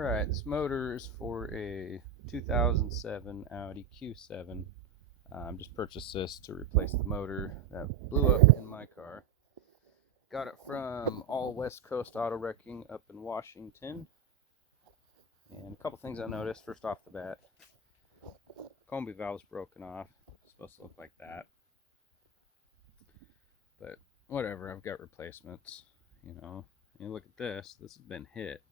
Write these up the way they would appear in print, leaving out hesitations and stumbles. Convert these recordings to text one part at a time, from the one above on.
Alright, this motor is for a 2007 Audi Q7. Just purchased this to replace the motor that blew up in my car. Got it from All West Coast Auto Wrecking up in Washington. And a couple things I noticed first off the bat. Combi valve's broken off. It's supposed to look like that. But whatever, I've got replacements. You look at this. This has been hit.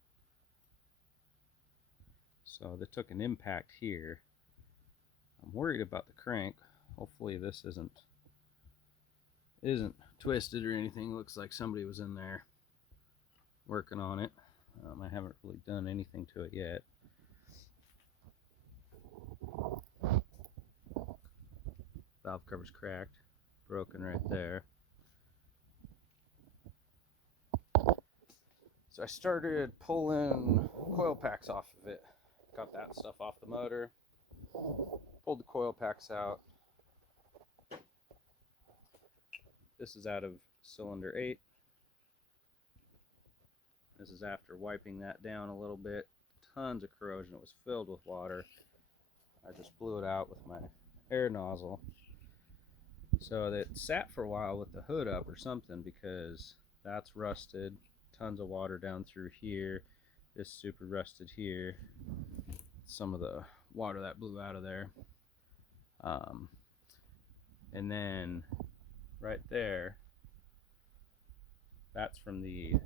So they took an impact here. I'm worried about the crank. Hopefully this isn't twisted or anything. Looks like somebody was in there working on it. I haven't really done anything to it yet. Valve cover's cracked, broken right there. So I started pulling coil packs off of it. Got that stuff off the motor. Pulled the coil packs out. This is out of cylinder 8. This is after wiping that down a little bit. Tons of corrosion. It was filled with water. I just blew it out with my air nozzle. So that sat for a while with the hood up or something, because that's rusted. Tons of water down through here. This super rusted here. Some of the water that blew out of there. And then right there, that's from the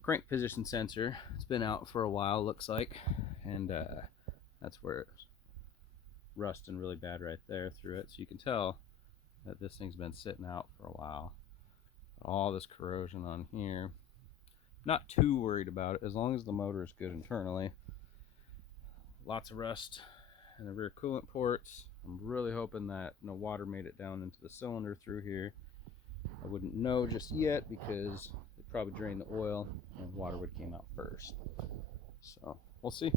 crank position sensor. It's been out for a while, looks like, and that's where it's rusting really bad right there through it. So you can tell that this thing's been sitting out for a while. All this corrosion on here. Not too worried about it as long as the motor is good internally. Lots of rust in the rear coolant ports. I'm really hoping that no water made it down into the cylinder through here. I wouldn't know just yet because it probably drained the oil and water would have came out first. So we'll see.